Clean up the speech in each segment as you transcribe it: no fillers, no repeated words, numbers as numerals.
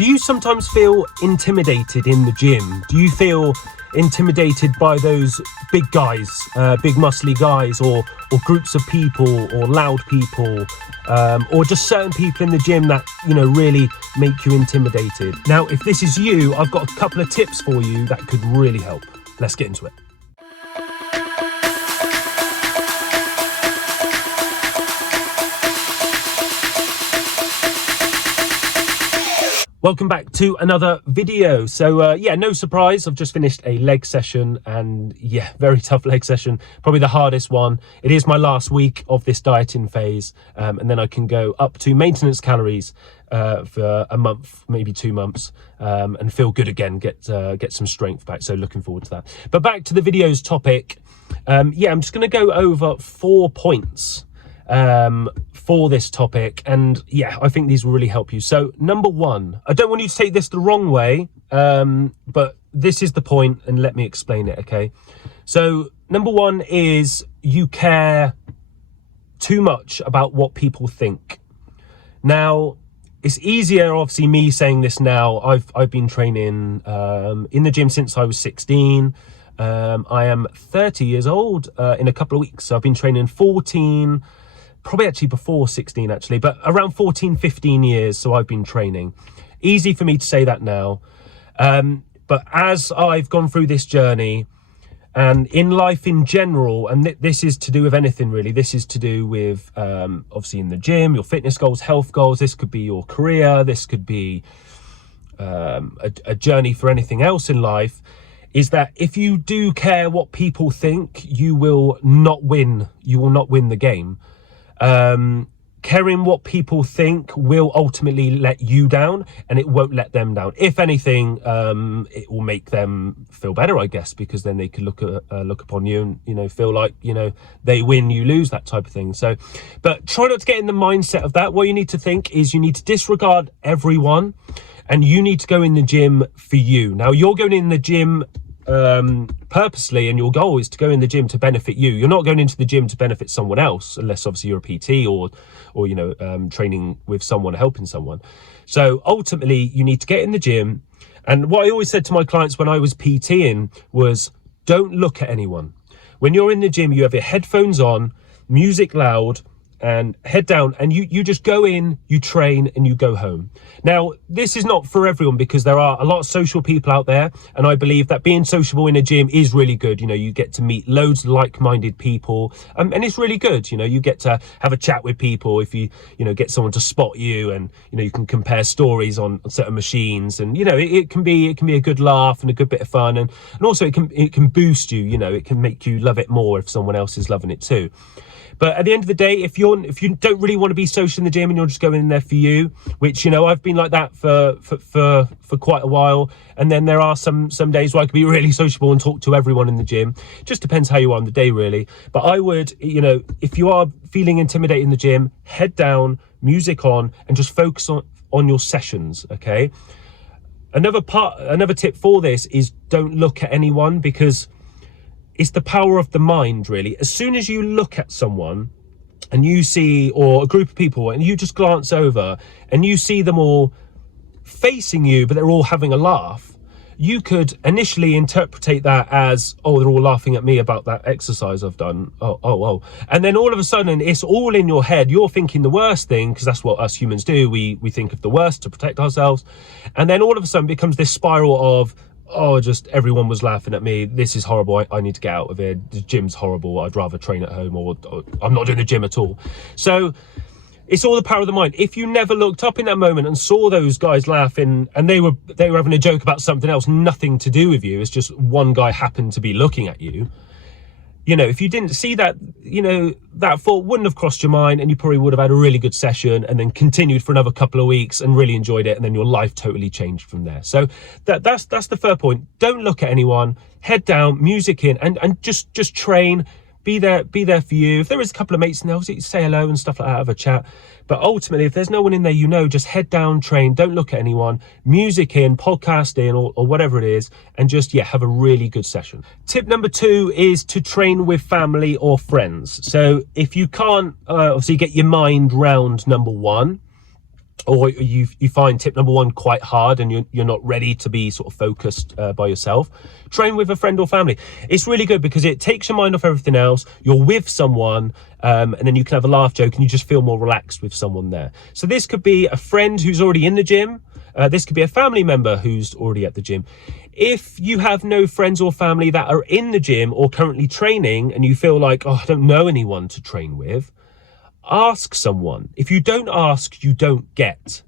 Do you sometimes feel intimidated in the gym? Do you feel intimidated by those big guys, big muscly guys, or groups of people, or loud people, or just certain people in the gym that, you know, really make you intimidated? Now, if this is you, I've got a couple of tips for you that could really help. Let's get into it. Welcome back to another video. So yeah, no surprise, I've just finished a leg session, and yeah, very tough leg session, probably the hardest one. It is my last week of this dieting phase, and then I can go up to maintenance calories for a month, maybe 2 months, and feel good again, get some strength back. So looking forward to that. But back to the video's topic. Yeah, I'm just going to go over 4 points for this topic, and yeah, I think these will really help you. So number 1, I don't want you to take this the wrong way, but this is the point, and let me explain it. Okay, so number 1 is you care too much about what people think. Now, it's easier, obviously, me saying this now. I've been training in the gym since I was 16. I am 30 years old in a couple of weeks, so I've been training 14, probably actually before 16 actually, but around 14, 15 years. So I've been training. Easy for me to say that now. But as I've gone through this journey, and in life in general, and this is to do with anything really, this is to do with obviously in the gym, your fitness goals, health goals, this could be your career, this could be a journey for anything else in life, is that if you do care what people think, you will not win. You will not win the game. Caring what people think will ultimately let you down, and it won't let them down. If anything, it will make them feel better, I guess, because then they can look upon you and, you know, feel like, you know, they win, you lose, that type of thing. So, but try not to get in the mindset of that. What you need to think is you need to disregard everyone, and you need to go in the gym for you. Now, you're going in the gym purposely, and your goal is to go in the gym to benefit you. You're not going into the gym to benefit someone else, unless obviously you're a PT or you know, training with someone, helping someone. So ultimately, you need to get in the gym. And what I always said to my clients when I was PTing was, don't look at anyone. When you're in the gym, you have your headphones on, music loud, and head down, and you just go in, you train, and you go home. Now, this is not for everyone, because there are a lot of social people out there, and I believe that being sociable in a gym is really good. You know, you get to meet loads of like-minded people, and it's really good. You know, you get to have a chat with people if you know, get someone to spot you, and, you know, you can compare stories on certain machines, and, you know, it can be a good laugh and a good bit of fun, and also it can boost you. You know, it can make you love it more if someone else is loving it too. But at the end of the day, if you don't really want to be social in the gym, and you're just going in there for you, which, you know, I've been like that for quite a while. And then there are some days where I can be really sociable and talk to everyone in the gym. Just depends how you are on the day, really. But I would, you know, if you are feeling intimidated in the gym, head down, music on, and just focus on your sessions, okay? Another tip for this is don't look at anyone, because it's the power of the mind, really. As soon as you look at someone and you see, or a group of people, and you just glance over and you see them all facing you, but they're all having a laugh, you could initially interpret that as, oh, they're all laughing at me about that exercise I've done. Oh. And then all of a sudden, it's all in your head. You're thinking the worst thing, because that's what us humans do. We think of the worst to protect ourselves. And then all of a sudden becomes this spiral of, oh, just everyone was laughing at me. This is horrible. I need to get out of here. The gym's horrible. I'd rather train at home, or I'm not doing the gym at all. So it's all the power of the mind. If you never looked up in that moment and saw those guys laughing, and they were having a joke about something else, nothing to do with you, it's just one guy happened to be looking at you. You know, if you didn't see that, you know, that thought wouldn't have crossed your mind, and you probably would have had a really good session, and then continued for another couple of weeks and really enjoyed it, and then your life totally changed from there. So that's the third point. Don't look at anyone. Head down, music in, and just train. Be there for you. If there is a couple of mates in there, obviously say hello and stuff like that, have a chat. But ultimately, if there's no one in there, you know, just head down, train, don't look at anyone, music in, podcast in, or whatever it is, and just, yeah, have a really good session. Tip number 2 is to train with family or friends. So if you can't obviously get your mind round number 1, or you find tip number one quite hard and you're not ready to be sort of focused by yourself, train with a friend or family. It's really good because it takes your mind off everything else. You're with someone, and then you can have a laugh joke and you just feel more relaxed with someone there. So this could be a friend who's already in the gym. This could be a family member who's already at the gym. If you have no friends or family that are in the gym or currently training and you feel like, oh, I don't know anyone to train with, ask someone. If you don't ask, you don't get.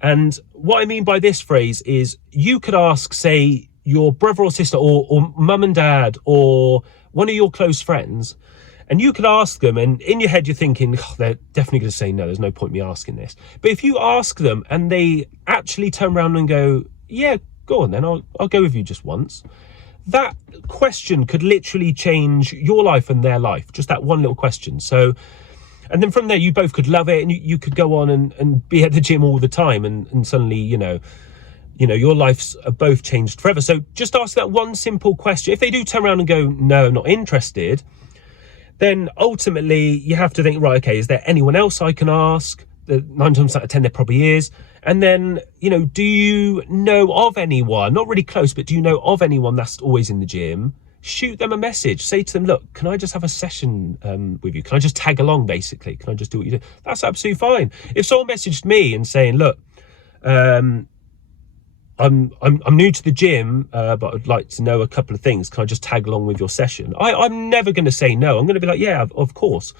And what I mean by this phrase is you could ask, say, your brother or sister or mum and dad or one of your close friends, and you could ask them, and in your head you're thinking, oh, they're definitely going to say no, there's no point me asking this. But if you ask them and they actually turn around and go, yeah, go on then, I'll go with you just once, that question could literally change your life and their life, just that one little question. So, and then from there you both could love it, and you could go on and be at the gym all the time, and suddenly, you know, your lives are both changed forever. So just ask that one simple question. If they do turn around and go, no, not interested, then ultimately you have to think, right, okay, is there anyone else I can ask? 9 times out of 10 there probably is. And then, you know, do you know of anyone, not really close, but do you know of anyone that's always in the gym? Shoot them a message, say to them, look, can I just have a session with you? Can I just tag along, basically? Can I just do what you do? That's absolutely fine. If someone messaged me and saying, look, I'm new to the gym, but I'd like to know a couple of things. Can I just tag along with your session? I'm never going to say no. I'm going to be like, yeah, of course.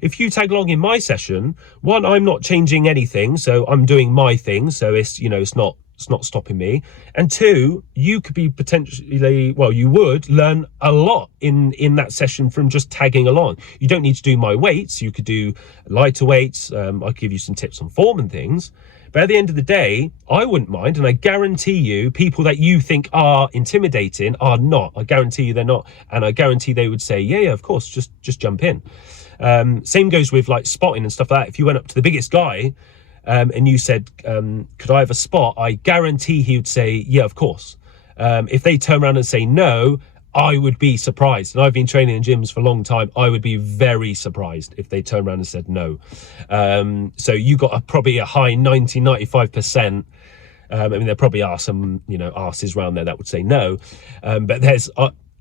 If you tag along in my session, one, I'm not changing anything, so I'm doing my thing. So it's, you know, it's not stopping me. And two, you could be potentially, well, you would learn a lot in that session from just tagging along. You don't need to do my weights. You could do lighter weights. I could give you some tips on form and things. But at the end of the day, I wouldn't mind, and I guarantee you, people that you think are intimidating are not. I guarantee you they're not, and I guarantee they would say, yeah, of course, just jump in. Same goes with like spotting and stuff like that. If you went up to the biggest guy and you said, could I have a spot? I guarantee he would say, yeah, of course. If they turn around and say no, I would be surprised. And I've been training in gyms for a long time. I would be very surprised if they turned around and said no. So you got probably a high 90-95%. I mean, there probably are some, you know, arses around there that would say no. But there's,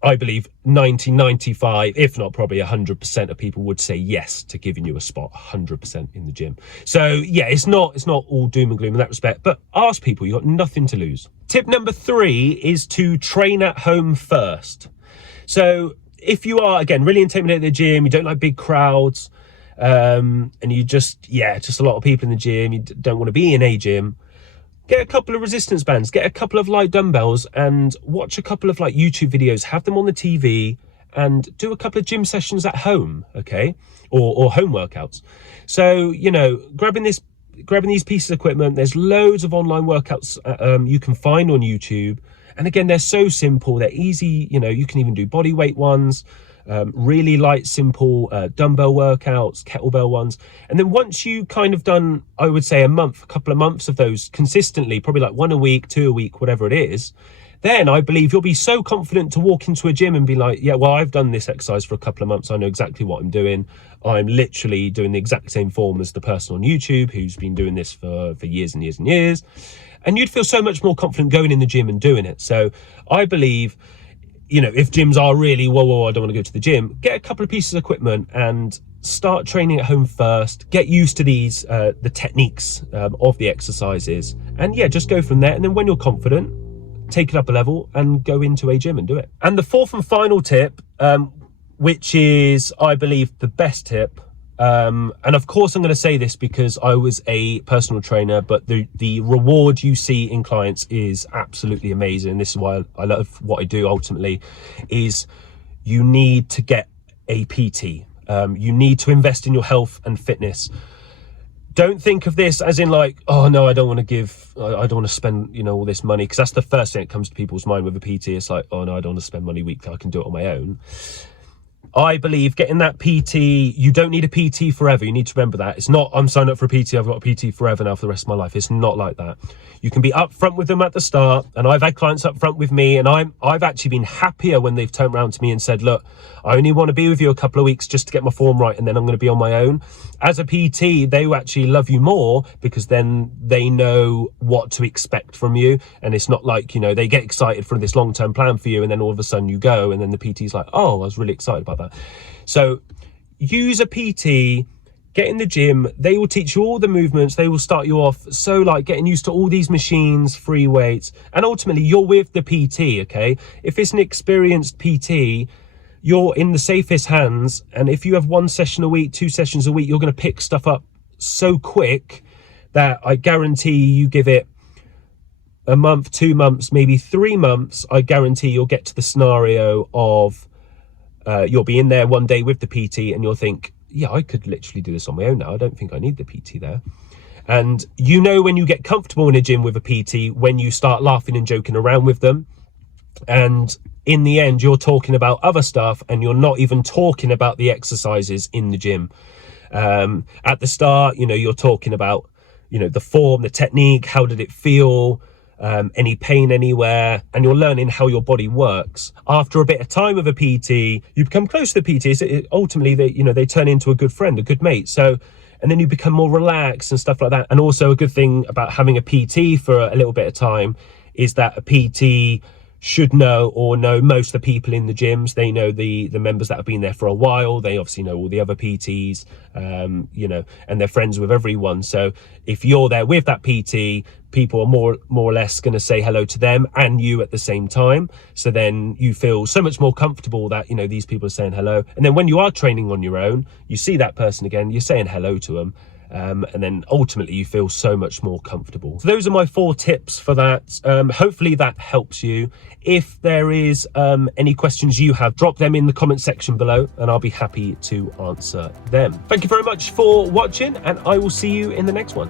I believe, 90-95, if not probably 100% of people would say yes to giving you a spot, 100% in the gym. So yeah, it's not all doom and gloom in that respect, but ask people, you've got nothing to lose. Tip number 3 is to train at home first. So if you are, again, really intimidated at the gym, you don't like big crowds, and you just a lot of people in the gym, you don't want to be in a gym, get a couple of resistance bands, get a couple of light dumbbells, and watch a couple of like YouTube videos, have them on the TV, and do a couple of gym sessions at home, okay? Or home workouts. So, you know, grabbing these pieces of equipment, there's loads of online workouts you can find on YouTube. And again, they're so simple, they're easy, you know, you can even do body weight ones, really light, simple dumbbell workouts, kettlebell ones. And then once you kind of done, I would say a couple of months of those consistently, probably like 1 a week, 2 a week, whatever it is, then I believe you'll be so confident to walk into a gym and be like, yeah, well, I've done this exercise for a couple of months. I know exactly what I'm doing. I'm literally doing the exact same form as the person on YouTube who's been doing this for years and years and years. And you'd feel so much more confident going in the gym and doing it. So I believe, you know, if gyms are really, whoa, I don't want to go to the gym, get a couple of pieces of equipment and start training at home first. Get used to these, the techniques of the exercises. And yeah, just go from there. And then when you're confident, take it up a level and go into a gym and do it. And the fourth and final tip, which is, I believe, the best tip, and of course I'm going to say this because I was a personal trainer, but the reward you see in clients is absolutely amazing. This is why I love what I do ultimately, is you need to get a PT. You need to invest in your health and fitness. Don't think of this as in like, oh no, I don't want to spend, you know, all this money, because that's the first thing that comes to people's mind with a PT. It's like, oh no, I don't want to spend money weekly, I can do it on my own. I believe getting that PT, you don't need a PT forever. You need to remember that. It's not, I'm signed up for a PT, I've got a PT forever now for the rest of my life. It's not like that. You can be upfront with them at the start. And I've had clients up front with me, and I've actually been happier when they've turned around to me and said, look, I only want to be with you a couple of weeks just to get my form right, and then I'm going to be on my own. As a PT, they will actually love you more, because then they know what to expect from you. And it's not like, you know, they get excited for this long-term plan for you, and then all of a sudden you go, and then the PT's like, oh, I was really excited about that. So use a PT, get in the gym. They will teach you all the movements. They will start you off so like getting used to all these machines, free weights, and ultimately you're with the PT. Okay, if it's an experienced PT, you're in the safest hands. And if you have 1 session a week, 2 sessions a week, you're going to pick stuff up so quick that I guarantee you give it a month, 2 months, maybe 3 months, I guarantee you'll get to the scenario of you'll be in there one day with the PT and you'll think, yeah, I could literally do this on my own now. I don't think I need the PT there. And you know, when you get comfortable in a gym with a PT, when you start laughing and joking around with them, and in the end, you're talking about other stuff and you're not even talking about the exercises in the gym. At the start, you know, you're talking about, you know, the form, the technique, how did it feel, any pain anywhere, and you're learning how your body works. After a bit of time with a PT, you become close to the PT. So ultimately, they turn into a good friend, a good mate. So, and then you become more relaxed and stuff like that. And also a good thing about having a PT for a little bit of time is that a PT should know or know most of the people in the gyms. They know the members that have been there for a while. They obviously know all the other PTs, you know, and they're friends with everyone. So if you're there with that PT, people are more or less going to say hello to them and you at the same time. So then you feel so much more comfortable that, you know, these people are saying hello. And then when you are training on your own, you see that person again, you're saying hello to them. And then ultimately you feel so much more comfortable. So those are my 4 tips for that. Hopefully that helps you. If there is any questions you have, drop them in the comment section below and I'll be happy to answer them. Thank you very much for watching, and I will see you in the next one.